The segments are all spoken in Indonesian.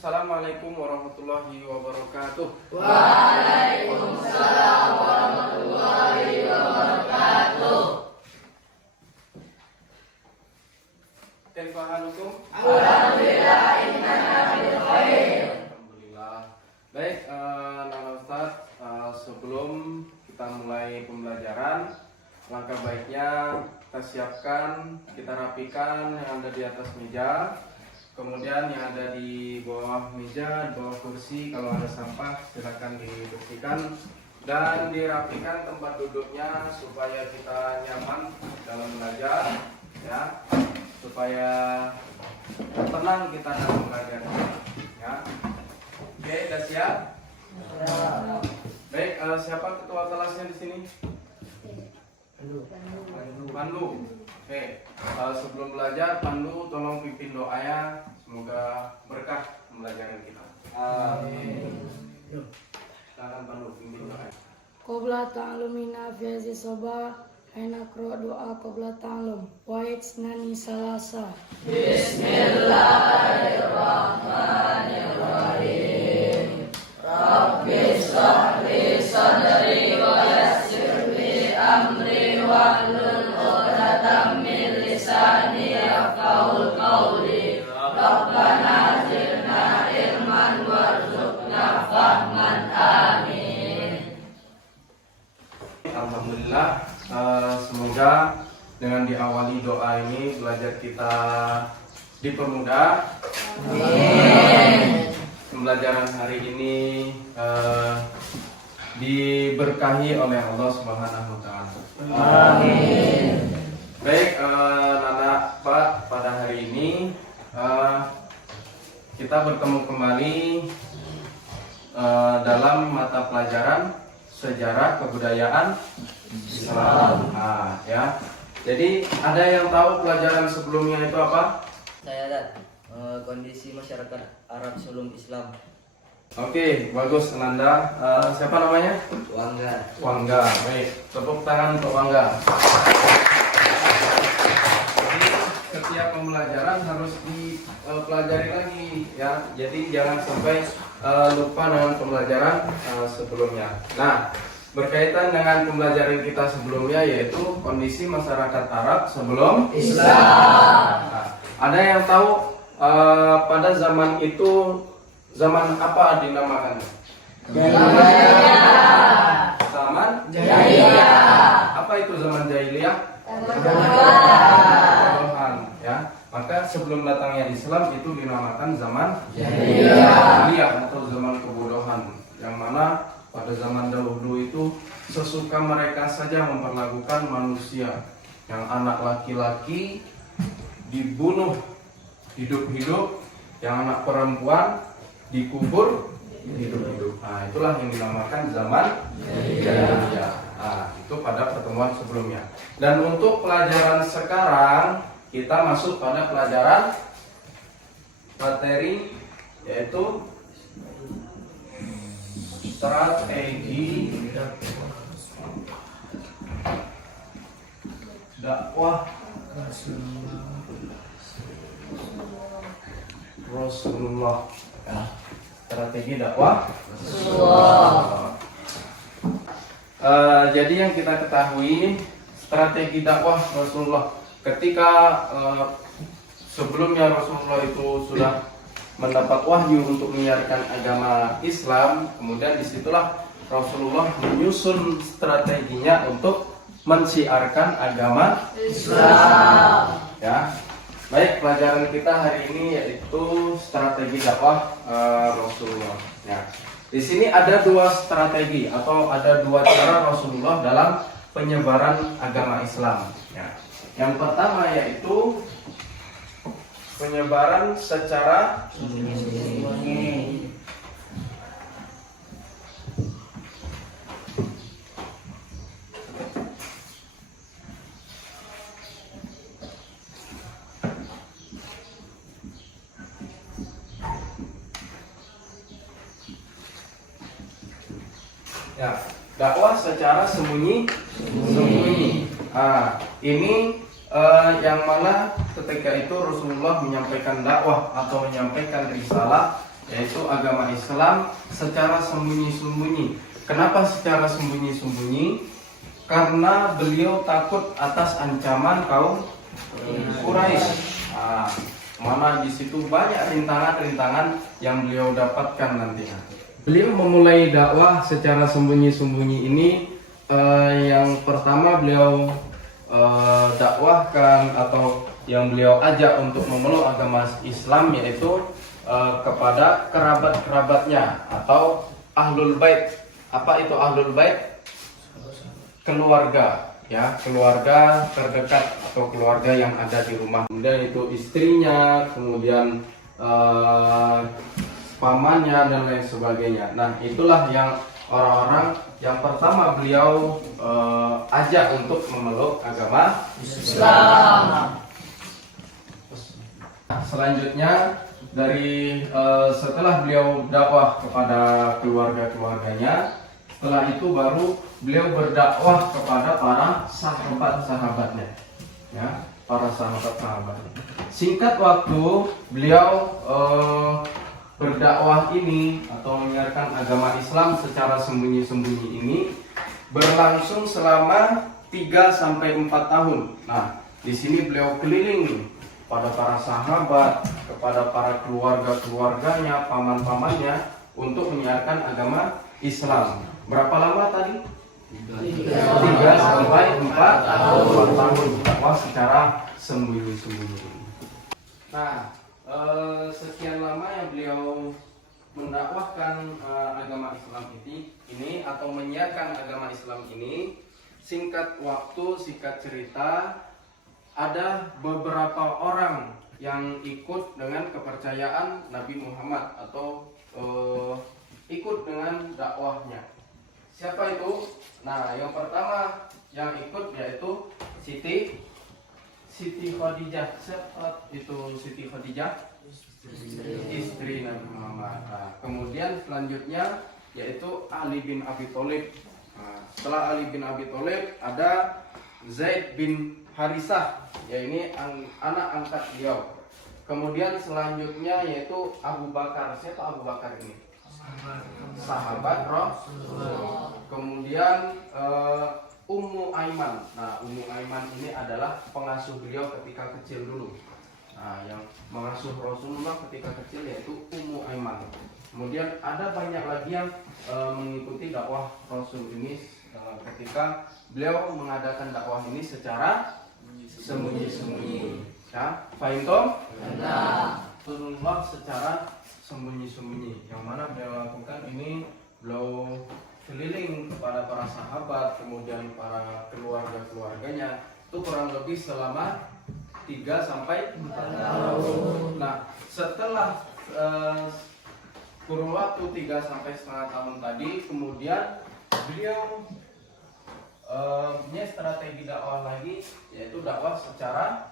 Assalamualaikum warahmatullahi wabarakatuh. Waalaikumsalam warahmatullahi wabarakatuh. Kaifa halukum? Alhamdulillah, innana bil khair. Alhamdulillah. Baik, Nana Ustaz, sebelum kita mulai pembelajaran, langkah baiknya kita siapkan, kita rapikan yang ada di atas meja. Kemudian yang ada di bawah meja, di bawah kursi, kalau ada sampah silakan dibersihkan dan dirapikan tempat duduknya supaya kita nyaman dalam belajar, ya, supaya tenang kita dalam belajar, ya. Oke, sudah siap? Baik, siapa ketua kelasnya di sini? Pandu. Oke, sebelum belajar, Pandu tolong pimpin doa ya, semoga berkah pembelajaran kita. Amin. Silakan Pandu pimpin doa. Qabla ta'lumina fi hadhihi sabah aina qra doa qabla ta'lum wa itsnani salasa. Bismillahirrahmanirrahim. Rabbi shrah li sadri wa yassir li amri wahlul 'uqdatam min lisani yafqahul qawli. Rabbana zidna ilman warzuqna fahman. Amin. Alhamdulillah, semoga dengan diawali doa ini belajar kita dipermudah. Amin. Pembelajaran hari ini diberkahi oleh Allah Subhanahu wa taala. Amin. Baik, Nana Pak, pada hari ini kita bertemu kembali dalam mata pelajaran sejarah kebudayaan Islam. Ya. Jadi ada yang tahu pelajaran sebelumnya itu apa? Saya ada kondisi masyarakat Arab sebelum Islam. Oke, bagus Ananda. Siapa namanya? Wangga. Baik, tepuk tangan untuk Wangga. Jadi setiap pembelajaran harus dipelajari lagi, ya. Jadi jangan sampai lupa dengan pembelajaran sebelumnya. Nah, berkaitan dengan pembelajaran kita sebelumnya yaitu kondisi masyarakat Arab sebelum Islam. Nah, ada yang tahu pada zaman itu zaman apa dinamakan? Zaman Jahiliyah. Apa itu zaman Jahiliyah? Kebodohan, ya. Maka sebelum datangnya Islam itu dinamakan zaman Jahiliyah atau zaman kebodohan, yang mana pada zaman dahulu itu sesuka mereka saja memperlakukan manusia, yang anak laki-laki dibunuh hidup-hidup, yang anak perempuan dikubur hidup-hidup. Nah, itulah yang dinamakan zaman Jahiliyah. Nah, itu pada pertemuan sebelumnya. Dan untuk pelajaran sekarang kita masuk pada pelajaran materi yaitu strategi dakwah Rasulullah. Ya, strategi dakwah Rasulullah. Jadi yang kita ketahui strategi dakwah Rasulullah ketika sebelumnya Rasulullah itu sudah mendapat wahyu untuk menyiarkan agama Islam, kemudian disitulah Rasulullah menyusun strateginya untuk mensiarkan agama Islam. Ya, baik, pelajaran kita hari ini yaitu strategi dakwah Rasulullah. Ya, di sini ada dua strategi atau ada dua cara Rasulullah dalam penyebaran agama Islam. Ya, yang pertama yaitu penyebaran secara sembunyi. Ya, dakwah secara sembunyi. Ini yang mana ketika itu Rasulullah menyampaikan dakwah atau menyampaikan risalah yaitu agama Islam secara sembunyi-sembunyi. Kenapa secara sembunyi-sembunyi? Karena beliau takut atas ancaman kaum Quraisy. Mana di situ banyak rintangan-rintangan yang beliau dapatkan nantinya. Beliau memulai dakwah secara sembunyi-sembunyi ini. Yang pertama beliau dakwahkan atau yang beliau ajak untuk memeluk agama Islam yaitu kepada kerabat-kerabatnya atau ahlul bait. Apa itu ahlul bait? Keluarga, ya, keluarga terdekat atau keluarga yang ada di rumah. Kemudian itu istrinya, kemudian pamannya dan lain sebagainya. Nah, itulah yang orang-orang yang pertama beliau ajak untuk memeluk agama Islam. Selanjutnya dari setelah beliau dakwah kepada keluarga-keluarganya, setelah itu baru beliau berdakwah kepada para sahabat-sahabatnya, ya, para sahabat-sahabatnya. Singkat waktu beliau berdakwah ini atau menyiarkan agama Islam secara sembunyi-sembunyi ini berlangsung selama 3-4 tahun. Nah, di sini beliau keliling pada para sahabat, kepada para keluarga-keluarganya, paman-pamannya untuk menyiarkan agama Islam. Berapa lama tadi? 3-4 tahun dakwah secara sembunyi-sembunyi. Nah, sekian lama yang beliau mendakwahkan agama Islam ini atau menyiarkan agama Islam ini, singkat waktu, singkat cerita, ada beberapa orang yang ikut dengan kepercayaan Nabi Muhammad atau ikut dengan dakwahnya. Siapa itu? Nah, yang pertama yang ikut yaitu Siti Khadijah. Siapa itu Siti Khadijah? Istri Nabi Muhammad. Nah, kemudian selanjutnya yaitu Ali bin Abi Thalib. Nah, setelah Ali bin Abi Thalib ada Zaid bin Harisah, ya ini anak angkat beliau. Kemudian selanjutnya yaitu Abu Bakar. Siapa Abu Bakar ini? Sahabat Rasulullah. Kemudian Ummu Aiman. Nah, Ummu Aiman ini adalah pengasuh beliau ketika kecil dulu. Nah, yang mengasuh Rasulullah ketika kecil yaitu Ummu Aiman. Kemudian ada banyak lagi yang mengikuti dakwah Rasul ini ketika beliau mengadakan dakwah ini secara sembunyi-sembunyi. Ya, fahim toh? Rasulullah secara sembunyi-sembunyi. Yang mana beliau lakukan ini, beliau keliling kepada para sahabat, kemudian para keluarga-keluarganya, itu kurang lebih selama 3-4 tahun. Nah, setelah kurun waktu 3-3,5 tahun tadi, kemudian beliau punya strategi dakwah lagi, yaitu dakwah secara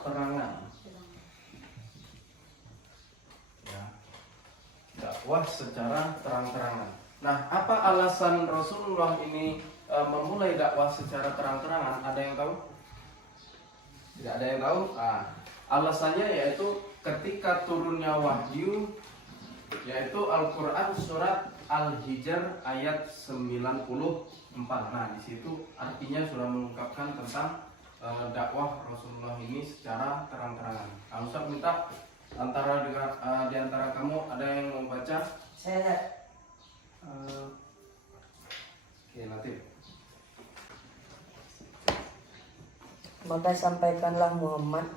terangan, ya, dakwah secara terang-terangan. Nah, apa alasan Rasulullah ini memulai dakwah secara terang-terangan? Ada yang tahu? Tidak ada yang tahu? Alasannya yaitu ketika turunnya wahyu, yaitu Al-Quran surat Al-Hijr ayat 94. Nah, di situ artinya sudah mengungkapkan tentang dakwah Rasulullah ini secara terang-terangan. Ustaz minta di antara kamu ada yang mau baca? Saya. Oke, Latif. Maka sampaikanlah Muhammad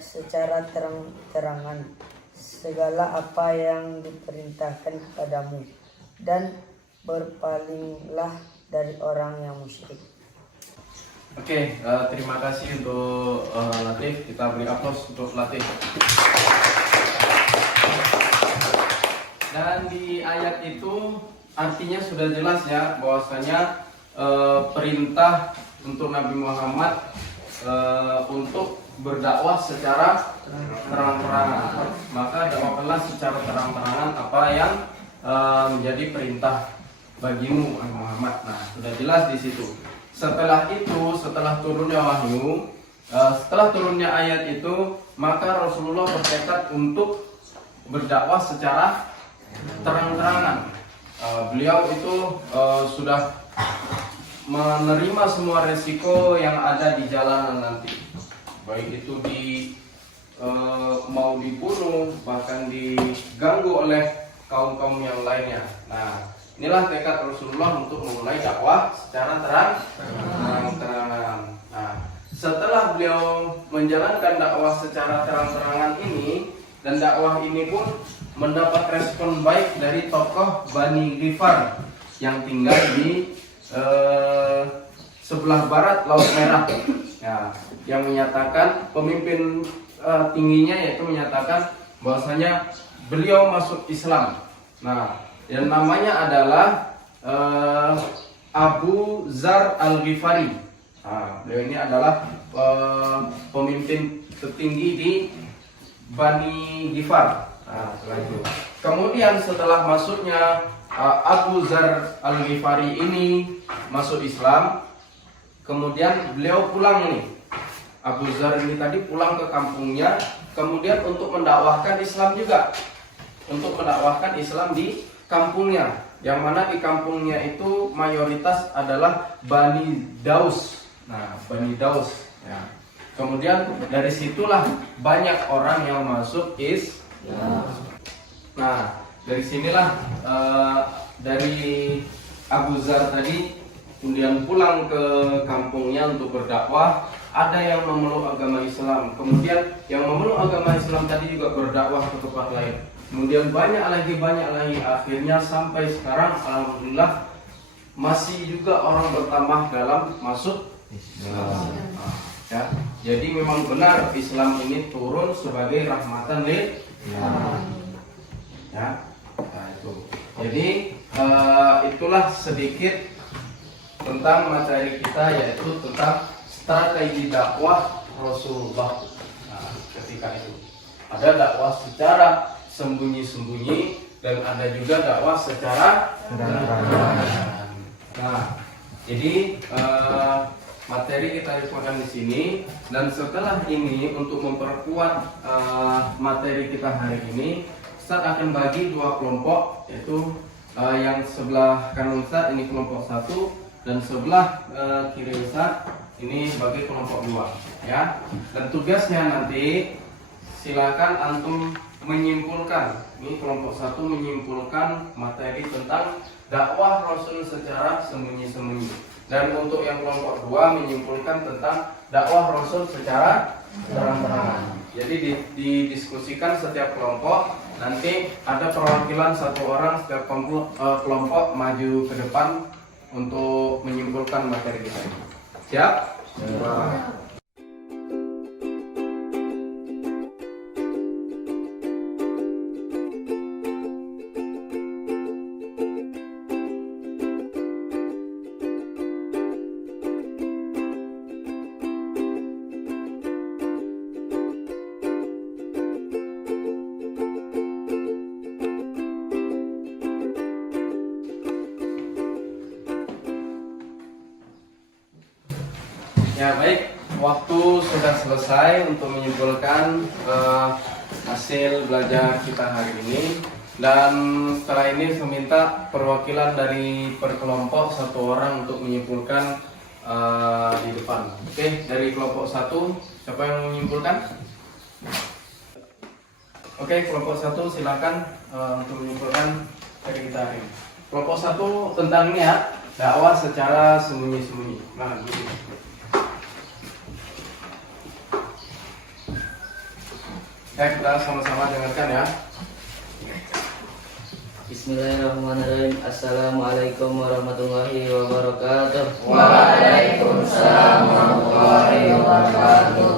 secara terang-terangan segala apa yang diperintahkan kepadamu, dan berpalinglah dari orang yang musyrik. Oke, terima kasih untuk Latif. Kita beri aplaus untuk Latif. Dan di ayat itu artinya sudah jelas ya, bahwasanya perintah untuk Nabi Muhammad untuk berdakwah secara terang-terangan. Maka dakwahkanlah secara terang-terangan apa yang menjadi perintah bagimu Muhammad. Nah, sudah jelas di situ. Setelah itu, setelah turunnya wahyu, setelah turunnya ayat itu, maka Rasulullah bertekad untuk berdakwah secara terang-terangan. Beliau itu sudah menerima semua resiko yang ada di jalanan nanti, baik itu mau dibunuh, bahkan diganggu oleh kaum-kaum yang lainnya. Nah, inilah tekad Rasulullah untuk memulai dakwah secara terang-terangan. Nah, setelah beliau menjalankan dakwah secara terang-terangan ini, dan dakwah ini pun mendapat respon baik dari tokoh Bani Ghifar yang tinggal di sebelah barat Laut Merah, ya, yang menyatakan pemimpin tingginya yaitu menyatakan bahwasanya beliau masuk Islam. Nah, yang namanya adalah Abu Zar Al-Ghifari. Nah, beliau ini adalah pemimpin tertinggi di Bani Ghifar. Nah, setelah itu, kemudian setelah masuknya Abu Zar Al-Ghifari ini masuk Islam, kemudian beliau pulang nih. Abu Zar ini tadi pulang ke kampungnya, kemudian untuk mendakwahkan Islam juga, untuk mendakwahkan Islam di kampungnya, yang mana di kampungnya itu mayoritas adalah Bani Daus. Nah, Bani Daus. Ya. Kemudian dari situlah banyak orang yang masuk Islam. Nah, dari sinilah dari Abu Zar tadi kemudian pulang ke kampungnya untuk berdakwah. Ada yang memeluk agama Islam, kemudian yang memeluk agama Islam tadi juga berdakwah ke tempat lain. Kemudian banyak lagi, akhirnya sampai sekarang alhamdulillah masih juga orang bertambah dalam masuk Islam. Ya, jadi memang benar Islam ini turun sebagai rahmatan lil alamin. Ya, nah itu. Jadi itulah sedikit tentang materi kita, yaitu tentang strategi dakwah Rasulullah. Nah, ketika itu ada dakwah secara sembunyi-sembunyi dan ada juga dakwah secara terang-terangan. Nah, jadi materi kita ripukan di sini, dan setelah ini untuk memperkuat materi kita hari ini, Ustaz akan bagi dua kelompok, yaitu yang sebelah kanan Ustaz ini kelompok 1 dan sebelah kiri Ustaz ini bagi kelompok 2, ya. Dan tugasnya nanti silakan antum menyimpulkan. Ini kelompok 1 menyimpulkan materi tentang dakwah Rasul secara sembunyi-sembunyi. Dan untuk yang kelompok 2 menyimpulkan tentang dakwah Rasul secara terang-terangan. Jadi didiskusikan setiap kelompok. Nanti ada perwakilan satu orang setiap kelompok maju ke depan untuk menyimpulkan materi kita ini. Siap? Ya baik, waktu sudah selesai untuk menyimpulkan hasil belajar kita hari ini. Dan setelah ini saya minta perwakilan dari per kelompok satu orang untuk menyimpulkan di depan. Oke, dari kelompok 1 siapa yang menyimpulkan? Oke, kelompok 1 silakan untuk menyimpulkan dari kita hari ini. Kelompok 1 tentang ini ya, dakwah secara sembunyi-sembunyi. Nah, begini. Ya, kita sama-sama dengarkan ya. Bismillahirrahmanirrahim. Assalamualaikum warahmatullahi wabarakatuh. Waalaikumsalam warahmatullahi wabarakatuh.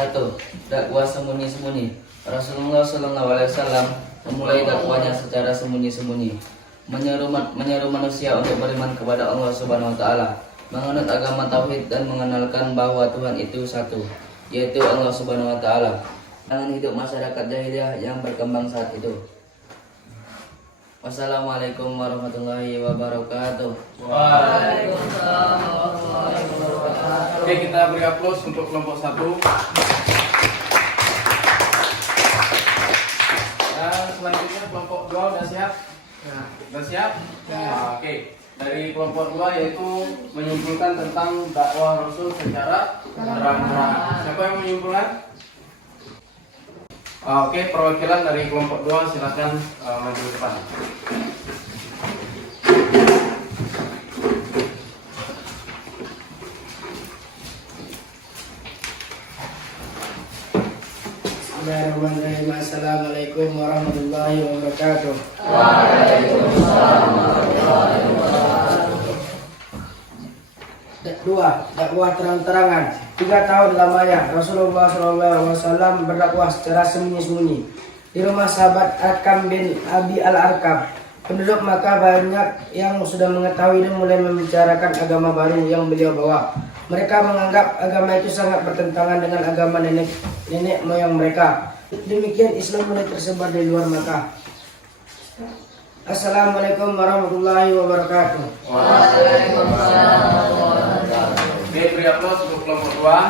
1. Dakwah sembunyi-sembunyi. Rasulullah SAW memulai dakwahnya secara sembunyi-sembunyi, menyeru manusia untuk beriman kepada Allah Subhanahu wa taala, menganut agama tauhid dan mengenalkan bahwa Tuhan itu satu, yaitu Allah Subhanahu wa taala. Dengan hidup masyarakat jahiliyah yang berkembang saat itu. Wassalamualaikum warahmatullahi wabarakatuh. Waalaikumsalam warahmatullahi wabarakatuh. Oke, kita beri aplaus untuk kelompok 1. Dan selanjutnya kelompok 2 udah siap? Udah siap? Oke. Dari kelompok 2 yaitu menyimpulkan tentang dakwah Rasul secara terang-terangan. Siapa yang menyimpulkan? Oke, perwakilan dari kelompok 2 silakan maju ke depan. Bismillahirrahmanirrahim. Assalamualaikum warahmatullahi wabarakatuh. Waalaikumsalam warahmatullahi wabarakatuh. Dakwah terang-terangan. 3 tahun lamanya Rasulullah SAW berdakwah secara sembunyi-sembunyi di rumah sahabat Arkam bin Abi Al-Arkam. Penduduk Makkah banyak yang sudah mengetahui dan mulai membicarakan agama baru yang beliau bawa. Mereka menganggap agama itu sangat bertentangan dengan agama nenek moyang mereka. Demikian Islam mulai tersebar di luar Makkah. Assalamualaikum warahmatullahi wabarakatuh. Waalaikumsalam warahmatullahi wabarakatuh. Oke, beri aplaus untuk kelompok 2.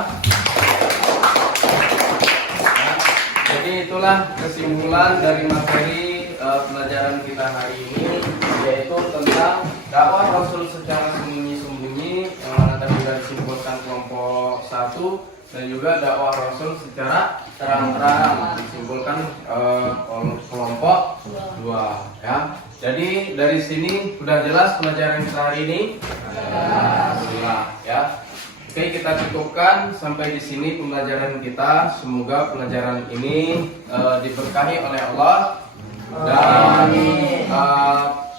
Jadi itulah kesimpulan dari materi pelajaran kita hari ini, yaitu tentang dakwah Rasul secara sembunyi-sembunyi yang mana tadi sudah disimpulkan kelompok 1, dan juga dakwah Rasul secara terang-terangan disimpulkan kelompok 2 ya. Jadi dari sini sudah jelas pelajaran kita hari ini? Alhamdulillah ya. Oke, kita cukupkan sampai di sini pembelajaran kita. Semoga pelajaran ini diberkahi oleh Allah. Dan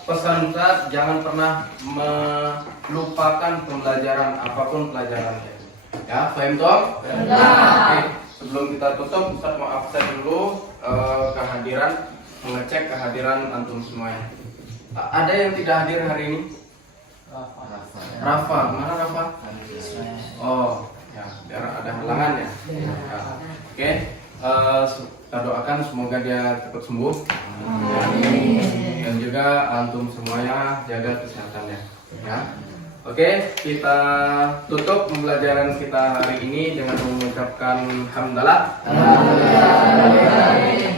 pesan Ustaz, jangan pernah melupakan pembelajaran apapun pelajarannya. Ya, paham toh? Oke, sebelum kita tutup, Ustaz mau absen dulu mengecek kehadiran antum semuanya. Ada yang tidak hadir hari ini? Rafa, mana Rafa? Oh, ya, biar ada halangan ya. Oke, kita doakan semoga dia cepat sembuh. Dan juga antum semuanya jaga kesehatannya. Ya. Oke, kita tutup pembelajaran kita hari ini dengan mengucapkan hamdalah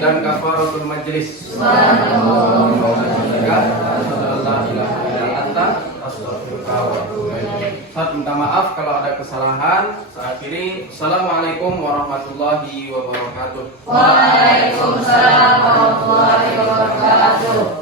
dan kafaratul majlis. Ustaz minta maaf kalau ada kesalahan. Saya akhiri. Assalamualaikum warahmatullahi wabarakatuh. Waalaikumsalam warahmatullahi wabarakatuh.